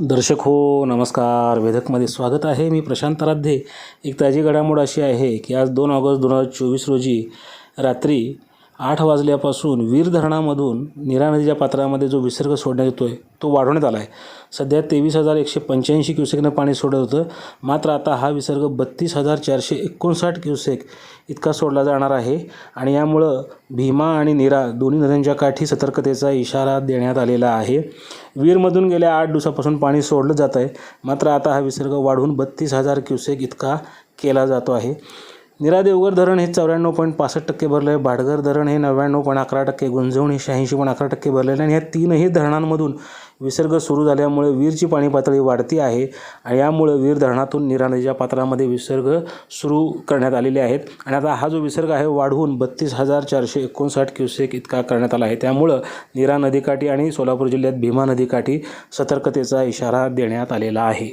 दर्शक हो नमस्कार. वेधकमध्ये स्वागत आहे. मी प्रशांत राध्ये. एक ताजी घडामोड अशी आहे की आज दोन ऑगस्ट दोन हजार चोवीस रोजी रात्री आठ वाजल्यापासून वीर धरणामधून नीरा नदीच्या पात्रामध्ये जो विसर्ग सोडण्यात येतो आहे तो वाढवण्यात आला आहे. सध्या तेवीस हजार एकशे पंच्याऐंशी क्युसेकनं पाणी सोडत होतं. मात्र आता हा विसर्ग बत्तीस हजार चारशे एकोणसाठ क्युसेक इतका सोडला जाणार आहे आणि यामुळं भीमा आणि निरा दोन्ही नद्यांच्या काठी सतर्कतेचा इशारा देण्यात आलेला आहे. वीरमधून गेल्या आठ दिवसापासून पाणी सोडलं जात आहे. मात्र आता हा विसर्ग वाढवून बत्तीस हजार क्युसेक इतका केला जातो आहे. निरा देवघर धरण हे चौऱ्याण्णव पॉईंट पासष्ट टक्के भरलं आहे भाडघर धरण हे नव्याण्णव पॉईंट अकरा टक्के गुंजवण हे शहाऐंशी पॉईंट अकरा टक्के भरलेलं आहे. आणि ह्या तीनही धरणांमधून विसर्ग सुरू झाल्यामुळे वीरची पाणी पातळी वाढती आहे आणि यामुळे वीर धरणातून निरा नदीच्या पात्रामध्ये विसर्ग सुरू करण्यात आलेले आहेत. आणि आता हा जो विसर्ग आहे वाढवून बत्तीस हजार चारशे एकोणसाठ क्युसेक इतका करण्यात आला आहे. त्यामुळं निरा नदीकाठी आणि सोलापूर जिल्ह्यात भीमा नदीकाठी सतर्कतेचा इशारा देण्यात आलेला आहे.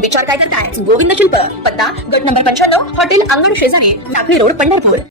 विचार काय करताय गोविंद शिल्प पत्ता गट नंबर पंच्याण्णव हॉटेल अंगण शेजारी टाकळी रोड पंढरपूर.